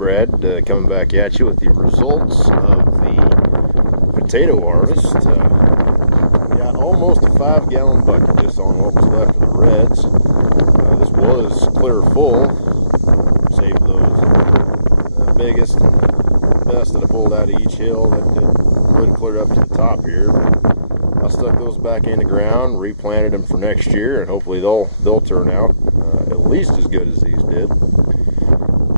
Brad, coming back at you with the results of the potato harvest. Got almost a 5-gallon bucket just on what was left of the reds. This was clear full. Saved those biggest and the best that I pulled out of each hill that couldn't clear up to the top here. I stuck those back in the ground, replanted them for next year, and hopefully they'll turn out at least as good as these did.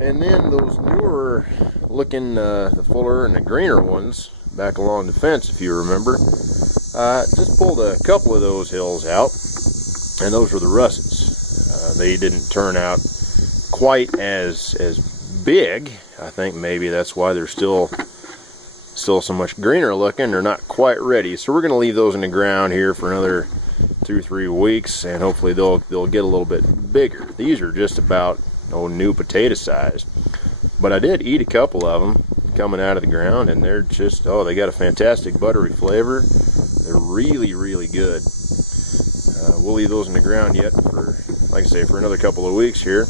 And then those newer looking, the fuller and the greener ones back along the fence, if you remember, just pulled a couple of those hills out, and those were the russets. They didn't turn out quite as big. I think maybe that's why they're still so much greener looking. They're not quite ready, so we're going to leave those in the ground here for another 2 or 3 weeks, and hopefully they'll get a little bit bigger. These are just about new potato size, but I did eat a couple of them coming out of the ground, and they're just, they got a fantastic buttery flavor. They're really good. We'll leave those in the ground yet for, like I say, for another couple of weeks here.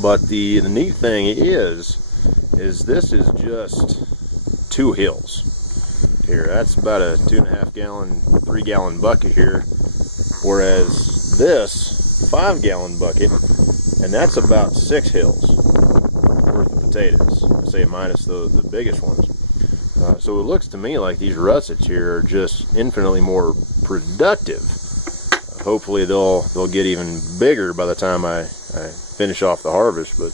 But the neat thing is this is just 2 hills here. That's about a 2.5 gallon, 3-gallon bucket here, whereas this 5-gallon bucket, and that's about 6 hills worth of potatoes. I say minus the biggest ones. So it looks to me like these russets here are just infinitely more productive. Hopefully they'll get even bigger by the time I finish off the harvest, but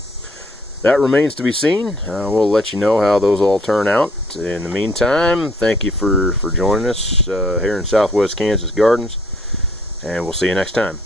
that remains to be seen. We'll let you know how those all turn out. In the meantime, thank you for joining us here in Southwest Kansas Gardens, and we'll see you next time.